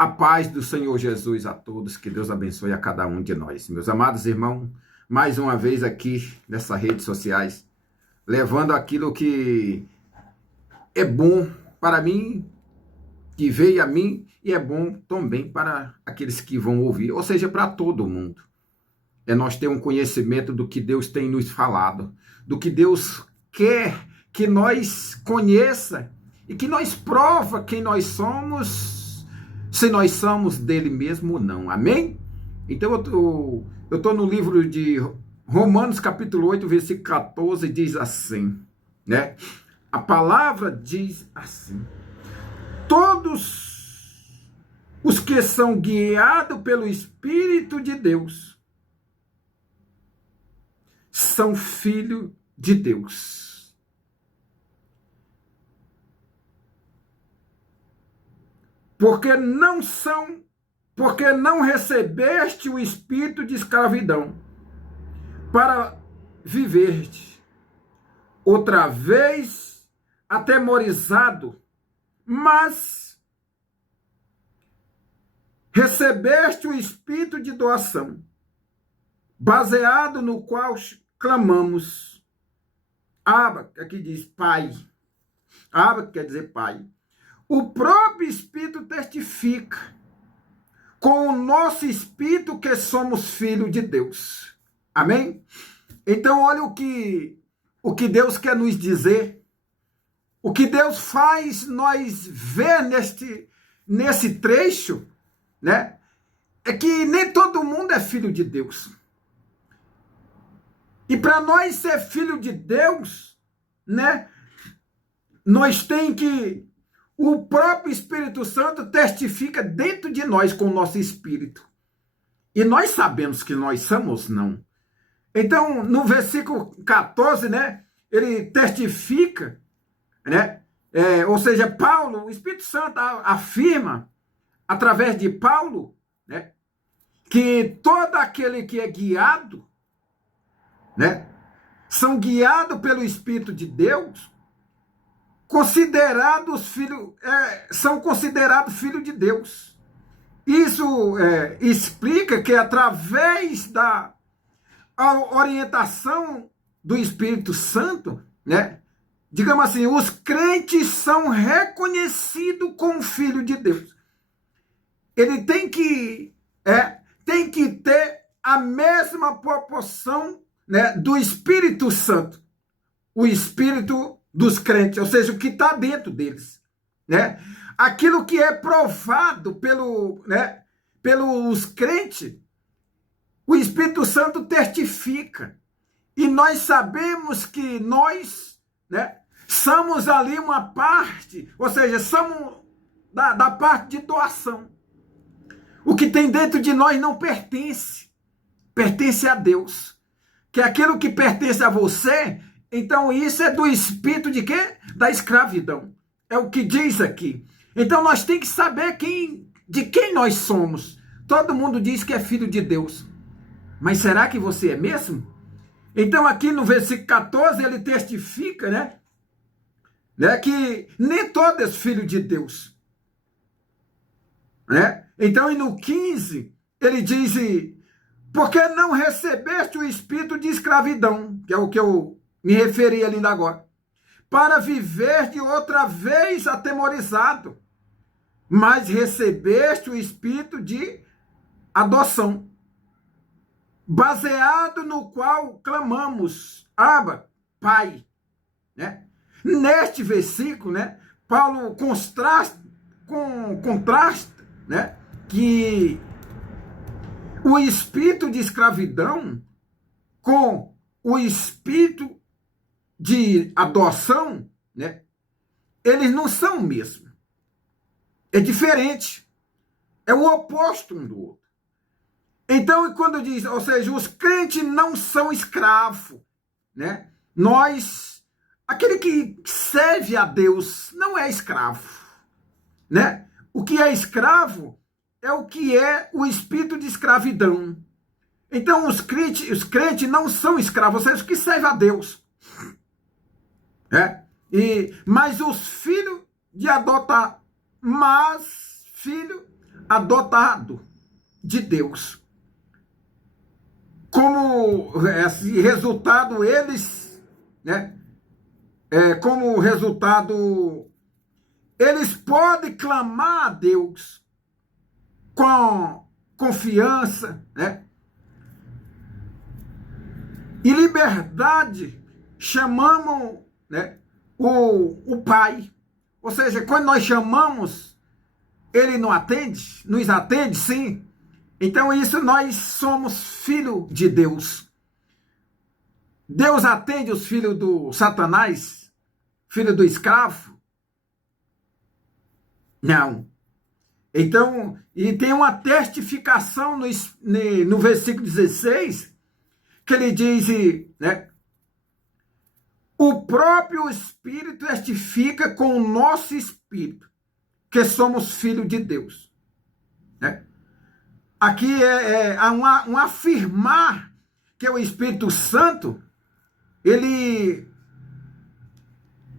A paz do Senhor Jesus a todos, que Deus abençoe a cada um de nós. Meus amados irmãos, mais uma vez aqui nessas redes sociais, levando aquilo que é bom para mim, que veio a mim, e é bom também para aqueles que vão ouvir, ou seja, para todo mundo. É nós ter um conhecimento do que Deus tem nos falado, do que Deus quer que nós conheça e que nós prova quem nós somos, se nós somos dele mesmo ou não. Amém? Então eu estou no livro de Romanos capítulo 8, versículo 14, diz assim, né? A palavra diz assim: todos os que são guiados pelo Espírito de Deus são filhos de Deus. Porque não recebeste o espírito de escravidão para viver outra vez atemorizado, mas recebeste o espírito de doação, baseado no qual clamamos, Abba, aqui diz Pai. Abba quer dizer Pai. O próprio Espírito testifica com o nosso Espírito que somos filhos de Deus. Amém? Então, olha o que Deus quer nos dizer. O que Deus faz nós ver nesse trecho, né? É que nem todo mundo é filho de Deus. E para nós ser filho de Deus, né? Nós tem que... O próprio Espírito Santo testifica dentro de nós com o nosso espírito. E nós sabemos que nós somos, não. Então, no versículo 14, né, ele testifica, né, ou seja, Paulo, o Espírito Santo afirma, através de Paulo, né, que todo aquele que é guiado, né, são guiados pelo Espírito de Deus, são considerados filhos de Deus. Isso explica que através da orientação do Espírito Santo, né, digamos assim, os crentes são reconhecidos como filho de Deus. Ele tem que ter a mesma proporção, né, do Espírito Santo, o Espírito dos crentes, ou seja, o que está dentro deles, né? Aquilo que é provado pelos crentes, o Espírito Santo testifica. E nós sabemos que nós, né, somos ali uma parte, ou seja, somos da parte de doação. O que tem dentro de nós não pertence a Deus. Que aquilo que pertence a você, então isso é do espírito de quê? Da escravidão. É o que diz aqui. Então nós temos que saber de quem nós somos. Todo mundo diz que é filho de Deus. Mas será que você é mesmo? Então aqui no versículo 14 ele testifica, né, que nem todo é filho de Deus. Né? Então e no 15 ele diz: porque não recebeste o espírito de escravidão, que é o que eu me referi ali ainda agora, para viver de outra vez atemorizado, mas recebeste o espírito de adoção, baseado no qual clamamos, Abba, Pai. Né? Neste versículo, né, Paulo contrasta, né, que o espírito de escravidão com o espírito de adoção, né, eles não são o mesmo. É diferente. É o oposto um do outro. Então, quando diz, ou seja, os crentes não são escravos, né? Aquele que serve a Deus não é escravo, né? O que é escravo é o que é o espírito de escravidão. Então, os crentes não são escravos, ou seja, os que servem a Deus. Mas os filhos de adotar, mas filho adotado de Deus. Como esse resultado, eles, né? Como resultado, eles podem clamar a Deus com confiança, né? E liberdade, chamamos, né, o Pai. Ou seja, quando nós chamamos, ele não atende? Nos atende, sim. Então, isso nós somos filho de Deus. Deus atende os filhos do Satanás? Filho do escravo? Não. Então, e tem uma testificação no versículo 16, que ele diz, né? O próprio Espírito testifica com o nosso espírito que somos filhos de Deus. Né? Aqui há um afirmar que o Espírito Santo, ele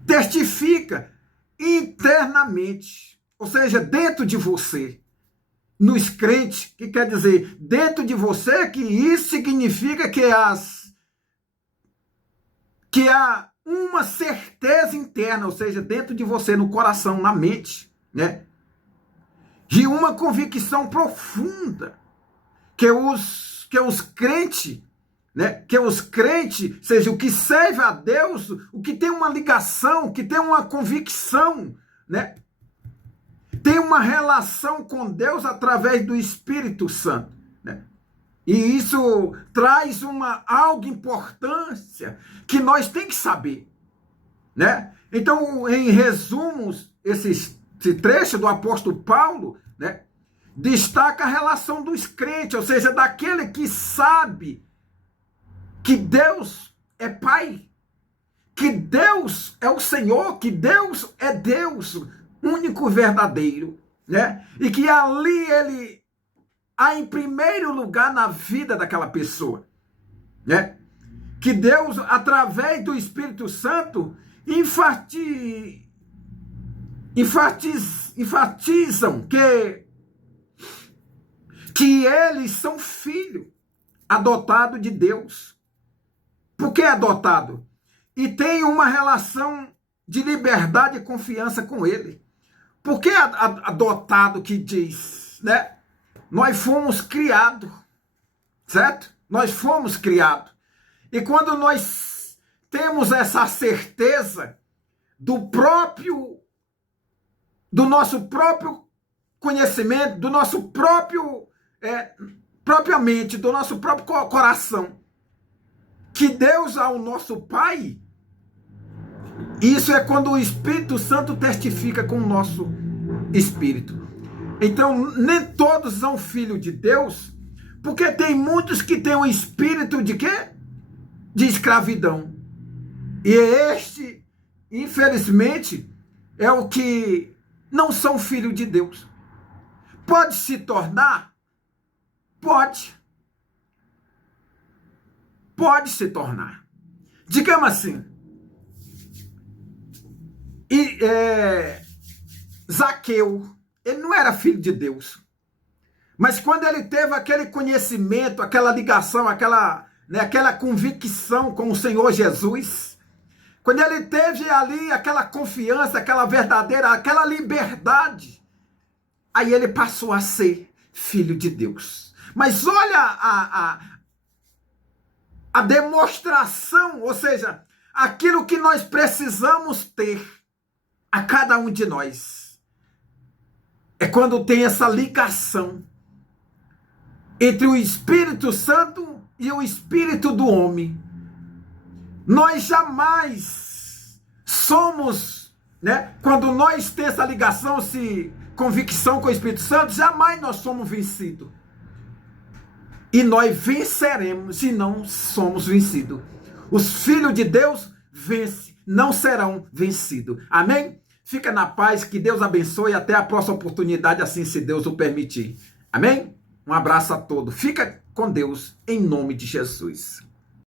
testifica internamente, ou seja, dentro de você, nos crentes, que quer dizer, dentro de você, que isso significa que há uma certeza interna, ou seja, dentro de você, no coração, na mente, né? De uma convicção profunda que os crentes, né? Que os crentes, seja o que serve a Deus, o que tem uma ligação, que tem uma convicção, né? Tem uma relação com Deus através do Espírito Santo, né? E isso traz algo importância que nós tem que saber, né? Então, em resumo, esse trecho do apóstolo Paulo, né, destaca a relação dos crentes, ou seja, daquele que sabe que Deus é Pai, que Deus é o Senhor, que Deus é Deus, único verdadeiro, né? E que ali ele há em primeiro lugar na vida daquela pessoa, né? Que Deus, através do Espírito Santo, enfatizam que eles são filhos adotados de Deus. Por que adotado? E tem uma relação de liberdade e confiança com ele. Por que adotado que diz, né? Nós fomos criados, certo? Nós fomos criados. E quando nós temos essa certeza do nosso próprio conhecimento, do nosso propriamente, do nosso próprio coração, que Deus é o nosso Pai, isso é quando o Espírito Santo testifica com o nosso espírito. Então, nem todos são filhos de Deus, porque tem muitos que têm um espírito de quê? De escravidão. E este, infelizmente, é o que não são filhos de Deus. Pode se tornar? Pode. Pode se tornar. Digamos assim, Zaqueu, ele não era filho de Deus. Mas quando ele teve aquele conhecimento, aquela ligação, aquela convicção com o Senhor Jesus, quando ele teve ali aquela confiança, aquela verdadeira, aquela liberdade, aí ele passou a ser filho de Deus. Mas olha a demonstração, ou seja, aquilo que nós precisamos ter a cada um de nós. É quando tem essa ligação entre o Espírito Santo e o espírito do homem. Nós jamais somos, né? Quando nós temos essa ligação, convicção com o Espírito Santo, jamais nós somos vencidos. E nós venceremos se não somos vencidos. Os filhos de Deus vencem, não serão vencidos. Amém? Fica na paz, que Deus abençoe e até a próxima oportunidade, assim se Deus o permitir. Amém? Um abraço a todos. Fica com Deus, em nome de Jesus.